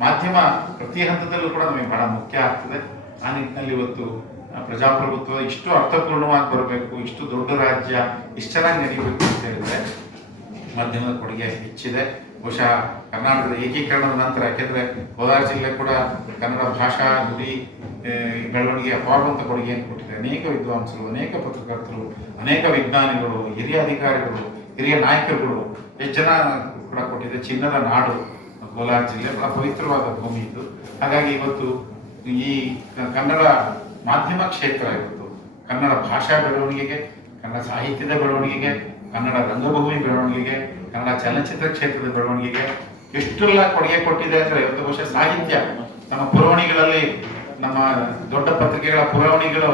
ಮಾಧ್ಯಮ ಪ್ರತಿ ಹಂತದಲ್ಲೂ ಕೂಡ ನಮಗೆ ಬಹಳ ಮುಖ್ಯ ಆಗ್ತದೆ. ಆ ನಿಟ್ಟಿನಲ್ಲಿ ಇವತ್ತು ಪ್ರಜಾಪ್ರಭುತ್ವ ಇಷ್ಟು ಅರ್ಥಪೂರ್ಣವಾಗಿ ಬರಬೇಕು, ಇಷ್ಟು ದೊಡ್ಡ ರಾಜ್ಯ ಇಷ್ಟು ಚೆನ್ನಾಗಿ ನಡೀಬೇಕು ಅಂತ ಹೇಳಿದ್ರೆ ಮಾಧ್ಯಮದ ಕೊಡುಗೆ ಹೆಚ್ಚಿದೆ. ಬಹುಶಃ ಕರ್ನಾಟಕದ ಏಕೀಕರಣದ ನಂತರ, ಯಾಕೆಂದ್ರೆ ಕೋಲಾರ ಜಿಲ್ಲೆ ಕೂಡ ಕನ್ನಡ ಭಾಷಾ ನುಡಿ ಬೆಳವಣಿಗೆ ಅಪಾರವಂತ ಕೊಡುಗೆಯನ್ನು ಕೊಟ್ಟಿದೆ. ಅನೇಕ ವಿದ್ವಾಂಸರು, ಅನೇಕ ಪತ್ರಕರ್ತರು, ಅನೇಕ ವಿಜ್ಞಾನಿಗಳು, ಹಿರಿಯ ಅಧಿಕಾರಿಗಳು, ಹಿರಿಯ ನಾಯಕರುಗಳು ಎಷ್ಟು ಜನ ಕೂಡ ಕೊಟ್ಟಿದೆ. ಚಿನ್ನದ ನಾಡು ಕೋಲಾರ ಜಿಲ್ಲೆ, ಬಹಳ ಪವಿತ್ರವಾದ ಭೂಮಿ ಇದು. ಹಾಗಾಗಿ ಇವತ್ತು ಈ ಕನ್ನಡ ಮಾಧ್ಯಮ ಕ್ಷೇತ್ರ ಇವತ್ತು ಕನ್ನಡ ಭಾಷಾ ಬೆಳವಣಿಗೆಗೆ, ಕನ್ನಡ ಸಾಹಿತ್ಯದ ಬೆಳವಣಿಗೆಗೆ, ಕನ್ನಡ ರಂಗಭೂಮಿ ಬೆಳವಣಿಗೆಗೆ, ಕನ್ನಡ ಚಲನಚಿತ್ರ ಕ್ಷೇತ್ರದ ಬೆಳವಣಿಗೆಗೆ ಎಷ್ಟೆಲ್ಲ ಕೊಡುಗೆ ಕೊಟ್ಟಿದೆ ಅಂದರೆ, ಇವತ್ತು ಬಹುಶಃ ಸಾಹಿತ್ಯ ನಮ್ಮ ಪುರವಣಿಗಳಲ್ಲಿ, ನಮ್ಮ ದೊಡ್ಡ ಪತ್ರಿಕೆಗಳ ಪುರವಣಿಗಳು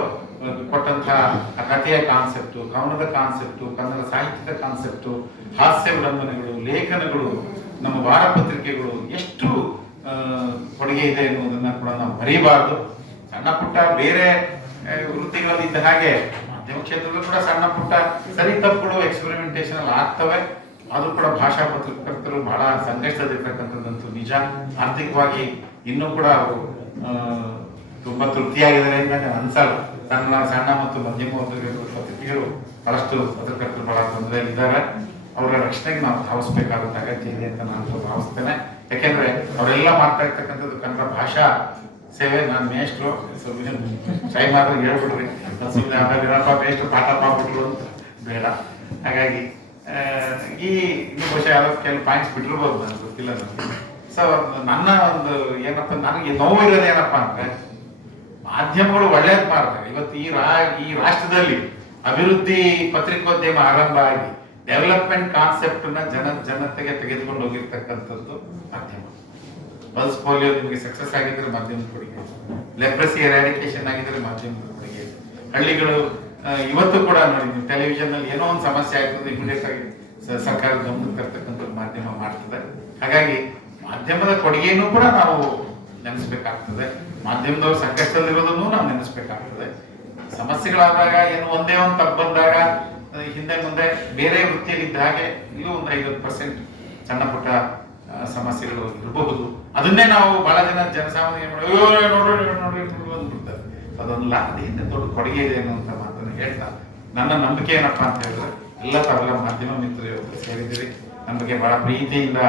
ಕೊಟ್ಟಂತಹ ಕಥೆಯ ಕಾನ್ಸೆಪ್ಟು, ಕವನದ ಕಾನ್ಸೆಪ್ಟು, ಕನ್ನಡ ಸಾಹಿತ್ಯದ ಕಾನ್ಸೆಪ್ಟು, ಹಾಸ್ಯ ವಿಡಂಬನೆಗಳು, ಲೇಖನಗಳು, ನಮ್ಮ ವಾರ ಪತ್ರಿಕೆಗಳು ಎಷ್ಟು ಕೊಡುಗೆ ಇದೆ ಎನ್ನುವುದನ್ನ ಕೂಡ ನಾವು ಮರೆಯಬಾರದು. ಸಣ್ಣ ಪುಟ್ಟ ಬೇರೆ ವೃತ್ತಿಗಳಲ್ಲಿ ಇದ್ದ ಹಾಗೆ ಮಾಧ್ಯಮ ಕ್ಷೇತ್ರದಲ್ಲೂ ಕೂಡ ಸಣ್ಣ ಪುಟ್ಟ ಸರಿ ತಪ್ಪುಗಳು ಎಕ್ಸ್ಪೆರಿಮೆಂಟೇಷನ್ ಅಲ್ಲಿ ಆಗ್ತವೆ. ಅದು ಕೂಡ ಭಾಷಾ ಪತ್ರಕರ್ತರು ಬಹಳ ಸಂಘರ್ಷದಲ್ಲಿರ್ತಕ್ಕಂಥದ್ದಂತೂ ನಿಜ. ಆರ್ಥಿಕವಾಗಿ ಇನ್ನೂ ಕೂಡ ಅವರು ತುಂಬಾ ತೃಪ್ತಿಯಾಗಿದ್ದಾರೆ ಅಂತ ಅನ್ಸಲ್ಲ. ಸಣ್ಣ ಮತ್ತು ಮಧ್ಯಮ ಪತ್ರಿಕೆಗಳು ಬಹಳಷ್ಟು ಪತ್ರಕರ್ತರು ಬಹಳ ತೊಂದರೆಯಲ್ಲಿದ್ದಾರೆ. ಅವರ ರಕ್ಷಣೆಗೆ ನಾವು ಧಾವಿಸಬೇಕಾದಂತ ಅಗತ್ಯ ಇದೆ ಅಂತ ನಾನು ಭಾವಿಸ್ತೇನೆ. ಯಾಕೆಂದ್ರೆ ಅವರೆಲ್ಲ ಮಾಡ್ತಾ ಇರ್ತಕ್ಕಂಥದ್ದು ಕನ್ನಡ ಭಾಷಾ ಸೇವೆ. ನಾನು ಮೇಷ್ಟ್ರು, ಸೈ ಮಾತ್ರ ಹೇಳ್ಬಿಡ್ರಿ, ಮೇಷ್ಟ್ರು ಪಾಠ ಮಾಡ್ಬಿಟ್ರು ಅಂತ ಬೇಡ. ಹಾಗಾಗಿ ಈ ಬಹುಶಃ ಯಾವ್ದೋ ಕೆಲವು ಪಾಯಿಂಟ್ಸ್ ಬಿಟ್ಟಿರ್ಬೋದು, ನನಗೆ ಗೊತ್ತಿಲ್ಲ ನನಗೆ. ಸೊ ನನ್ನ ಒಂದು ಏನಪ್ಪ, ನನಗೆ ನೋವು ಇರೋದು ಏನಪ್ಪಾ ಅಂದ್ರೆ, ಮಾಧ್ಯಮಗಳು ಒಳ್ಳೇದು ಮಾಡ್ತಾರೆ. ಇವತ್ತು ಈ ರಾಷ್ಟ್ರದಲ್ಲಿ ಅಭಿವೃದ್ಧಿ ಪತ್ರಿಕೋದ್ಯಮ ಆರಂಭ ಆಗಿ ಡೆವಲಪ್ಮೆಂಟ್ ಕಾನ್ಸೆಪ್ಟ್ ನ ಜನತೆಗೆ ತೆಗೆದುಕೊಂಡು ಹೋಗಿರ್ತಕ್ಕಂಥದ್ದು ಮಾಧ್ಯಮ. ಪಲ್ಸ್ ಪೋಲಿಯೋ ನಿಮಗೆ ಸಕ್ಸಸ್ ಆಗಿದ್ರೆ ಮಾಧ್ಯಮದ ಕೊಡುಗೆ, ಲೆಪ್ರಸಿ ಎರಾಡಿಕೇಶನ್ ಆಗಿದ್ರೆ ಮಾಧ್ಯಮದ ಕೊಡುಗೆ. ಹಳ್ಳಿಗಳು ಇವತ್ತು ಕೂಡ ನೋಡಿ, ನೀವು ಟೆಲಿವಿಷನ್ ನಲ್ಲಿ ಏನೋ ಒಂದು ಸಮಸ್ಯೆ ಆಯ್ತದೆ, ಇಮಿಡಿಯೇಟ್ ಆಗಿ ಸರ್ಕಾರದ ಗಮನಕ್ಕೆ ತರ್ತಕ್ಕಂಥದ್ದು ಮಾಧ್ಯಮ ಮಾಡ್ತದೆ. ಹಾಗಾಗಿ ಮಾಧ್ಯಮದ ಕೊಡುಗೆಯನ್ನು ಕೂಡ ನಾವು ನೆನೆಸ್ಬೇಕಾಗ್ತದೆ. ಮಾಧ್ಯಮದವರು ಸಂಕಷ್ಟದಲ್ಲಿರೋದನ್ನು ನಾವು ನೆನೆಸ್ಬೇಕಾಗ್ತದೆ. ಸಮಸ್ಯೆಗಳಾದಾಗ ಏನು ಒಂದೇ ಒಂದು ತಪ್ಪು ಬಂದಾಗ ಹಿಂದೆ ಮುಂದೆ ಬೇರೆ ವೃತ್ತಿಯಲ್ಲಿದ್ದ ಹಾಗೆ ಇಲ್ಲೂ ಒಂದು 50% ಸಣ್ಣ ಪುಟ್ಟ ಸಮಸ್ಯೆಗಳು ಇರಬಹುದು. ಅದನ್ನೇ ನಾವು ಬಹಳ ಜನಸಾಮಾನ್ಯ ನೋಡ್ರಿ ಅಂದ್ಬಿಡ್ತಾರೆ. ಅದೊಂದು ಹಿಂದೆ ದೊಡ್ಡ ಕೊಡುಗೆ ಇದೆ ಅನ್ನುವಂಥ ಮಾತನ್ನು ಹೇಳ್ತಾ, ನನ್ನ ನಂಬಿಕೆ ಏನಪ್ಪಾ ಅಂತ ಹೇಳಿದ್ರೆ, ಎಲ್ಲ ತರಲ ಮಾಧ್ಯಮ ಮಿತ್ರರು ಸೇರಿದ್ದೀರಿ. ನನ್ನ ಬಗ್ಗೆ ಬಹಳ ಪ್ರೀತಿಯಿಂದ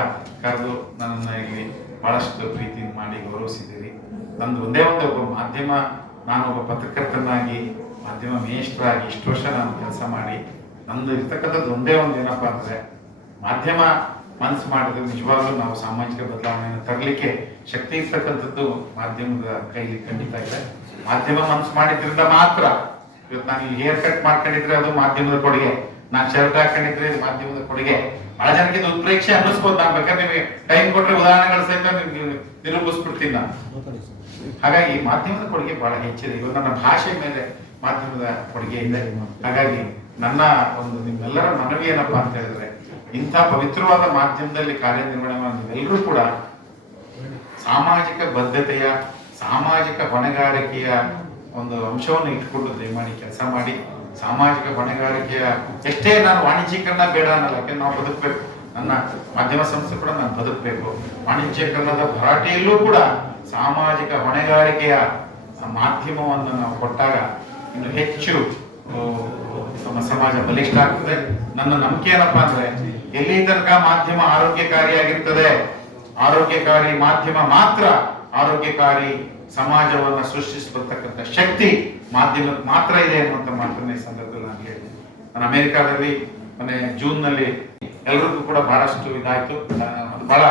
ಕರೆದು ನನ್ನನ್ನು ಇಲ್ಲಿ ಬಹಳಷ್ಟು ಪ್ರೀತಿಯಿಂದ ಮಾಡಿ ಗೌರವಿಸಿದ್ದೀರಿ. ನಂದು ಒಂದೇ ಒಬ್ಬ ಮಾಧ್ಯಮ, ನಾನು ಒಬ್ಬ ಪತ್ರಕರ್ತನಾಗಿ, ಮಾಧ್ಯಮ ಮೇಷ್ಟ್ರಾಗಿ ಇಷ್ಟು ವರ್ಷ ನಾನು ಕೆಲಸ ಮಾಡಿ, ನಮ್ದು ಇರ್ತಕ್ಕಂಥದ್ದು ಒಂದೇ ಒಂದು ಏನಪ್ಪಾ ಅಂದ್ರೆ, ಮಾಧ್ಯಮ ಮನಸ್ಸು ಮಾಡಿದ್ರೆ ನಿಜವಾಗ್ಲೂ ನಾವು ಸಾಮಾಜಿಕ ಬದಲಾವಣೆಯನ್ನು ತರಲಿಕ್ಕೆ ಶಕ್ತಿ ಇರ್ತಕ್ಕಂಥದ್ದು ಮಾಧ್ಯಮದ ಕೈಲಿ ಖಂಡಿತ ಇದೆ. ಮಾಧ್ಯಮ ಮನಸ್ಸು ಮಾಡಿದ್ರಿಂದ ಮಾತ್ರ ಇವತ್ತು ನಾನು ಈ ಹೇರ್ ಕಟ್ ಮಾಡ್ಕೊಂಡಿದ್ರೆ ಅದು ಮಾಧ್ಯಮದ ಕೊಡುಗೆ, ನಾನು ಶರ್ಟ್ ಹಾಕೊಂಡಿದ್ರೆ ಇದು ಮಾಧ್ಯಮದ ಕೊಡುಗೆ. ಬಹಳ ಜನಕ್ಕೆ ಇದು ಉತ್ಪ್ರೇಕ್ಷೆ ಅನ್ನಿಸ್ಬೋದು. ನಾನು ಬೇಕಾದ್ರೆ ನಿಮಗೆ ಟೈಮ್ ಕೊಟ್ಟರೆ ಉದಾಹರಣೆಗಳು ಸಹಿತ ನಿರೂಪಿಸ್ಬಿಡ್ತೀನಿ ನಾನು. ಹಾಗಾಗಿ ಮಾಧ್ಯಮದ ಕೊಡುಗೆ ಬಹಳ ಹೆಚ್ಚಿದೆ. ಇವತ್ತು ನನ್ನ ಭಾಷೆ ಮೇಲೆ ಮಾಧ್ಯಮದ ಕೊಡುಗೆ ಇದೆ. ಹಾಗಾಗಿ ನನ್ನ ಒಂದು ನಿಮ್ಮೆಲ್ಲರ ಮನವಿ ಏನಪ್ಪಾ ಅಂತ ಹೇಳಿದ್ರೆ, ಇಂಥ ಪವಿತ್ರವಾದ ಮಾಧ್ಯಮದಲ್ಲಿ ಕಾರ್ಯನಿರ್ವಹಣೆ ನೀವೆಲ್ಲರೂ ಕೂಡ ಸಾಮಾಜಿಕ ಬದ್ಧತೆಯ, ಸಾಮಾಜಿಕ ಹೊಣೆಗಾರಿಕೆಯ ಒಂದು ಅಂಶವನ್ನು ಇಟ್ಕೊಂಡು ದಯಮಾಡಿ ಕೆಲಸ ಮಾಡಿ. ಸಾಮಾಜಿಕ ಹೊಣೆಗಾರಿಕೆಯ ಎಷ್ಟೇ ನಾನು ವಾಣಿಜ್ಯೀಕರಣ ಬೇಡ ಅನ್ನಲ್ಲ, ಯಾಕೆಂದ್ರೆ ನಾವು ಬದುಕಬೇಕು. ನನ್ನ ಮಾಧ್ಯಮ ಸಂಸ್ಥೆ ಕೂಡ ನಾನು ಬದುಕಬೇಕು. ವಾಣಿಜ್ಯೀಕರಣದ ಭರಾಟೆಯಲ್ಲೂ ಕೂಡ ಸಾಮಾಜಿಕ ಹೊಣೆಗಾರಿಕೆಯ ಮಾಧ್ಯಮವನ್ನು ನಾವು ಕೊಟ್ಟಾಗ ಇನ್ನು ಹೆಚ್ಚು ನಮ್ಮ ಸಮಾಜ ಬಲಿಷ್ಠ ಆಗ್ತದೆ. ನನ್ನ ನಂಬಿಕೆ ಏನಪ್ಪಾ ಅಂದ್ರೆ, ಎಲ್ಲಿ ತನಕ ಮಾಧ್ಯಮ ಆರೋಗ್ಯಕಾರಿಯಾಗಿರ್ತದೆ, ಆರೋಗ್ಯಕಾರಿ ಮಾಧ್ಯಮ ಮಾತ್ರ ಆರೋಗ್ಯಕಾರಿ ಸಮಾಜವನ್ನ ಸೃಷ್ಟಿಸತಕ್ಕಂಥ ಶಕ್ತಿ ಮಾಧ್ಯಮಕ್ಕೆ ಮಾತ್ರ ಇದೆ ಅನ್ನುವಂಥ ಮಾತನ್ನ ಈ ಸಂದರ್ಭದಲ್ಲಿ ನಾನು ಹೇಳಿದೆ. ನಾನು ಅಮೆರಿಕಾದಲ್ಲಿ ಮೊನ್ನೆ ಜೂನ್ ನಲ್ಲಿ ಎಲ್ರಿಗೂ ಕೂಡ ಬಹಳಷ್ಟು ಇದಾಯ್ತು. ಬಹಳ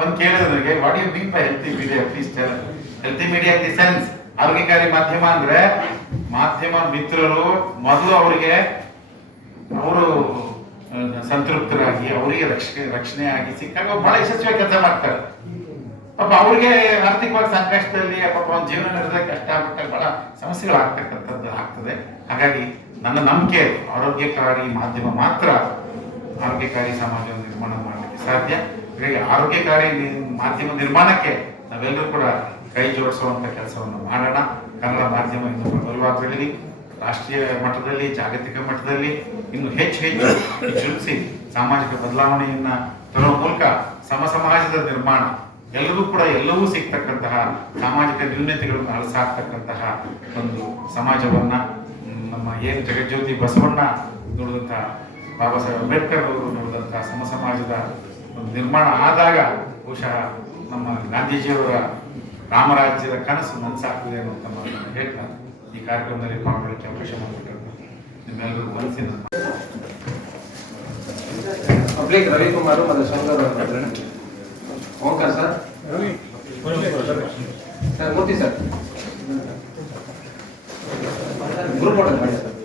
ಬಂದು ಕೇಳಿದ್ರು ನನಗೆ, what you mean by healthy media, please tell. Healthy media in the sense, ಆರೋಗ್ಯಕಾರಿ ಮಾಧ್ಯಮ ಅಂದ್ರೆ ಮಾಧ್ಯಮ ಮಿತ್ರರು ಮೊದಲು ಅವರಿಗೆ ಅವರು ಸಂತೃಪ್ತರಾಗಿ, ಅವರಿಗೆ ರಕ್ಷಣೆ ಆಗಿ ಸಿಕ್ಕಾಗ ಬಹಳ ಯಶಸ್ವಿಯಾಗಿ ಕೆಲಸ ಮಾಡ್ತಾರೆ. ಪಾಪ ಅವ್ರಿಗೆ ಆರ್ಥಿಕವಾಗಿ ಸಂಕಷ್ಟದಲ್ಲಿ ಪಾಪ ಒಂದು ಜೀವನ ನಡೆಸೋದಕ್ಕೆ ಕಷ್ಟ ಆಗ್ಬಿಟ್ಟಾಗ ಬಹಳ ಸಮಸ್ಯೆಗಳು ಆಗ್ತಕ್ಕಂಥದ್ದು ಆಗ್ತದೆ. ಹಾಗಾಗಿ ನನ್ನ ನಂಬಿಕೆ, ಆರೋಗ್ಯಕಾರಿ ಮಾಧ್ಯಮ ಮಾತ್ರ ಆರೋಗ್ಯಕಾರಿ ಸಮಾಜವನ್ನು ನಿರ್ಮಾಣ ಮಾಡಲಿಕ್ಕೆ ಸಾಧ್ಯ. ಹಾಗಾಗಿ ಆರೋಗ್ಯಕಾರಿ ಮಾಧ್ಯಮ ನಿರ್ಮಾಣಕ್ಕೆ ನಾವೆಲ್ಲರೂ ಕೂಡ ಕೈ ಜೋಡಿಸುವಂತ ಕೆಲಸವನ್ನು ಮಾಡೋಣ. ಕನ್ನಡ ಮಾಧ್ಯಮ ಇನ್ನು ಪ್ರಬಲವಾಗಿ ಬೆಳೀಲಿ. ರಾಷ್ಟ್ರೀಯ ಮಟ್ಟದಲ್ಲಿ, ಜಾಗತಿಕ ಮಟ್ಟದಲ್ಲಿ ಇನ್ನು ಹೆಚ್ಚು ಹೆಚ್ಚು ಸಾಮಾಜಿಕ ಬದಲಾವಣೆಯನ್ನ ತರುವ ಮೂಲಕ ಸಮಾಜದ ನಿರ್ಮಾಣ, ಎಲ್ಲರೂ ಕೂಡ ಎಲ್ಲವೂ ಸಿಗ್ತಕ್ಕಂತಹ ಸಾಮಾಜಿಕ ನ್ಯೂನತೆಗಳನ್ನು ಅಳಸಾಕ್ತಕ್ಕಂತಹ ಒಂದು ಸಮಾಜವನ್ನ ನಮ್ಮ ಏನು ಜಗಜ್ಯೋತಿ ಬಸವಣ್ಣ ನೋಡಿದಂತಹ ಬಾಬಾ ಸಾಹೇಬ್ ಅಂಬೇಡ್ಕರ್ ಅವರು ನೋಡಿದಂತಹ ಸಮಾಜದ ಒಂದು ನಿರ್ಮಾಣ ಆದಾಗ ಬಹುಶಃ ನಮ್ಮ ಗಾಂಧೀಜಿಯವರ ರಾಮರಾಜ್ಯದ ಕನಸು ನನಸಾಗ್ತದೆ ಅನ್ನುವಂಥ ಮಾತನ್ನು ಹೇಳ್ತಾ ಈ ಕಾರ್ಯಕ್ರಮದಲ್ಲಿ ಪಾಲ್ಗೊಳ್ಳಕ್ಕೆ ಅವಕಾಶ ಮಾಡಿಕೊಟ್ಟರು ನಿಮ್ಮೆಲ್ಲರೂ ಮನಸ್ಸಿನ ಪಬ್ಲಿಕ್ ರವಿಕುಮಾರ್ ಮತ್ತು ಶಂಕರ್ ಓಂಕಾರ ಸರ್ ಸರ್ ಮೂರ್ತಿ ಸರ್ ಗ್ರೂಪ್ ಫೋಟೋ ಮಾಡಿ ಸರ್